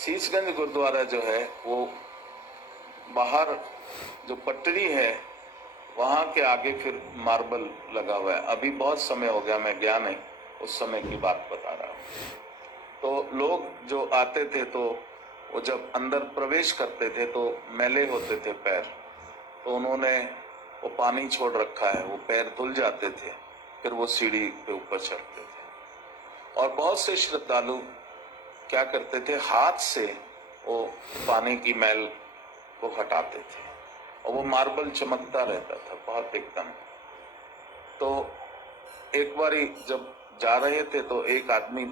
शीशगंज गुरुद्वारा जो है वो बाहर जो पटरी है वहां के आगे फिर मार्बल लगा हुआ है। अभी बहुत समय हो गया, मैं गया नहीं, उस समय की बात बता रहा हूँ। तो लोग जो आते थे तो वो जब अंदर प्रवेश करते थे तो मैले होते थे पैर, तो उन्होंने वो पानी छोड़ रखा है, वो पैर धुल जाते थे, फिर वो सीढ़ी पे ऊपर चढ़ते थे। और बहुत से श्रद्धालु क्या करते थे, हाथ से वो पानी की मैल को हटाते थे और वो मार्बल चमकता रहता था बहुत एकदम। तो एक बारी जब जा रहे थे तो एक आदमी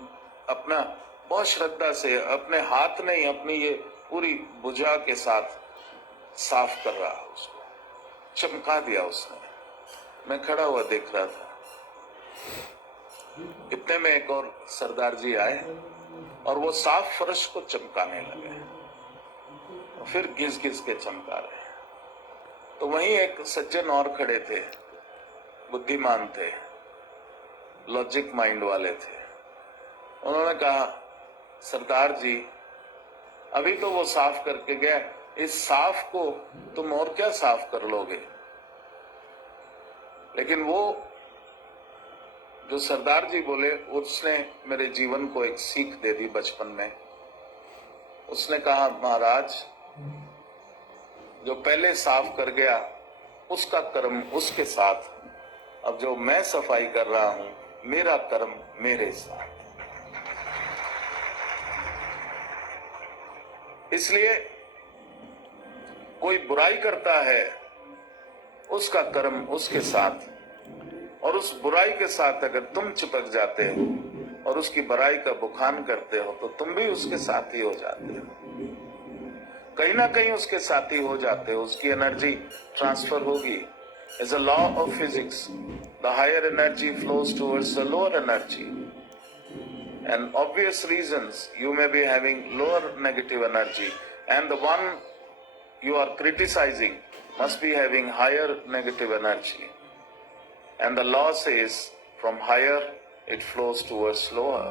अपना बहुत श्रद्धा से अपने हाथ नहीं अपनी ये पूरी भुजा के साथ साफ कर रहा, उसको चमका दिया उसने। मैं खड़ा हुआ देख रहा था। इतने में एक और सरदार जी आए और वो साफ फर्श को चमकाने लगे, फिर घिस घिस के चमका रहे। तो वहीं एक सज्जन और खड़े थे, बुद्धिमान थे, लॉजिक माइंड वाले थे। उन्होंने कहा, सरदार जी अभी तो वो साफ करके गया, इस साफ को तुम और क्या साफ कर लोगे। लेकिन वो जो सरदार जी बोले उसने मेरे जीवन को एक सीख दे दी बचपन में। उसने कहा, महाराज जो पहले साफ कर गया उसका कर्म उसके साथ, अब जो मैं सफाई कर रहा हूं मेरा कर्म मेरे साथ। इसलिए कोई बुराई करता है उसका कर्म उसके साथ, और उस बुराई के साथ अगर तुम चिपक जाते हो और उसकी बुराई का बखान करते हो तो तुम भी उसके साथी हो जाते हो, कहीं ना कहीं उसके साथी हो जाते हो, उसकी एनर्जी ट्रांसफर होगी। As a law of physics, the higher energy flows towards the lower energy, and obvious reasons you may be having lower negative energy, and the one you are criticizing must be having higher negative energy, and the law says from higher it flows towards lower.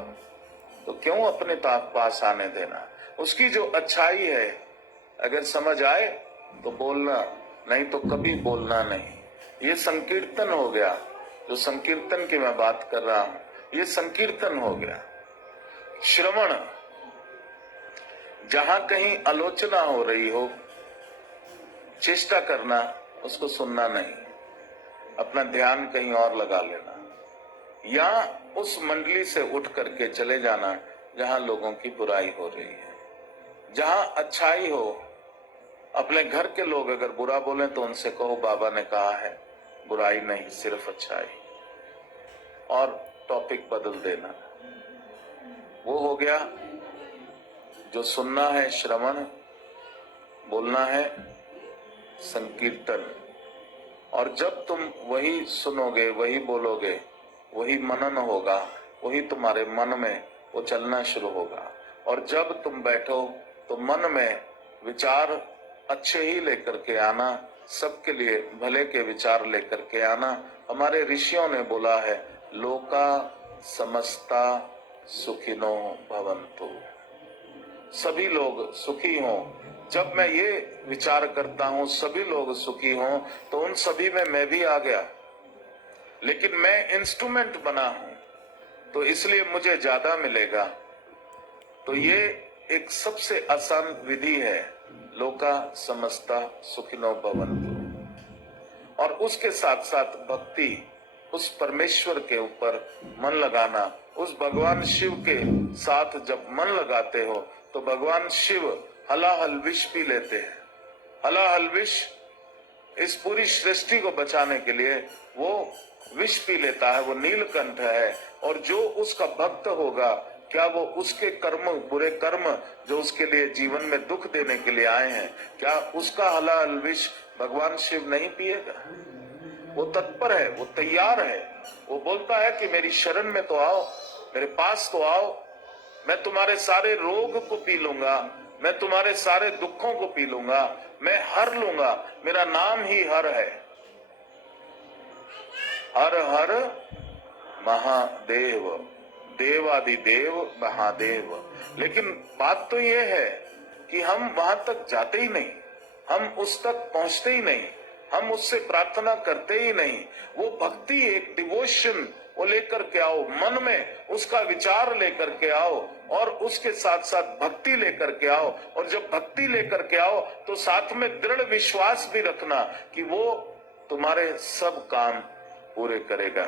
तो क्यों अपने पास आने देना। उसकी जो अच्छाई है अगर समझ आए तो बोलना, नहीं तो कभी बोलना नहीं। ये संकीर्तन हो गया, जो संकीर्तन की मैं बात कर रहा हूं ये संकीर्तन हो गया। श्रवण, जहां कहीं आलोचना हो रही हो चेष्टा करना उसको सुनना नहीं, अपना ध्यान कहीं और लगा लेना, या उस मंडली से उठ करके चले जाना जहां लोगों की बुराई हो रही है। जहां अच्छाई हो, अपने घर के लोग अगर बुरा बोले तो उनसे कहो बाबा ने कहा है बुराई नहीं सिर्फ अच्छाई, और टॉपिक बदल देना। वो हो गया जो सुनना है श्रवण, बोलना है संकीर्तन। और जब तुम वही सुनोगे वही बोलोगे वही मनन होगा, वही तुम्हारे मन में वो चलना शुरू होगा। और जब तुम बैठो तो मन में विचार अच्छे ही लेकर के आना, सबके लिए भले के विचार लेकर के आना। हमारे ऋषियों ने बोला है, लोका समस्ता सुखिनो भवन्तु, सभी लोग सुखी हों। जब मैं ये विचार करता हूं सभी लोग सुखी हों तो उन सभी में मैं भी आ गया, लेकिन मैं इंस्ट्रूमेंट बना हूं तो इसलिए मुझे ज्यादा मिलेगा। तो ये एक सबसे आसान विधि है, लोका समस्ता सुखिनो भवन्तु। और उसके साथ साथ भक्ति, उस परमेश्वर के ऊपर मन लगाना। उस भगवान शिव के साथ जब मन लगाते हो तो भगवान शिव हलाहल विष पी लेते हैं। हलाहल विष इस पूरी सृष्टि को बचाने के लिए वो विष पी लेता है, वो नीलकंठ है। और जो उसका भक्त होगा, क्या वो उसके कर्म, बुरे कर्म जो उसके लिए जीवन में दुख देने के लिए आए हैं, क्या उसका हलाहल विष भगवान शिव नहीं पिएगा? वो तत्पर है, वो तैयार है। वो बोलता है कि मेरी शरण में तो आओ, मेरे पास तो आओ, मैं तुम्हारे सारे रोग को पी लूंगा, मैं तुम्हारे सारे दुखों को पी लूंगा, मैं हर लूंगा, मेरा नाम ही हर है। हर हर महादेव, देवादिदेव महादेव। लेकिन बात तो ये है कि हम वहां तक जाते ही नहीं, हम उस तक पहुंचते ही नहीं, हम उससे प्रार्थना करते ही नहीं। वो भक्ति, एक डिवोशन वो लेकर के आओ, मन में उसका विचार लेकर के आओ और उसके साथ साथ भक्ति लेकर के आओ। और जब भक्ति लेकर के आओ तो साथ में दृढ़ विश्वास भी रखना कि वो तुम्हारे सब काम पूरे करेगा।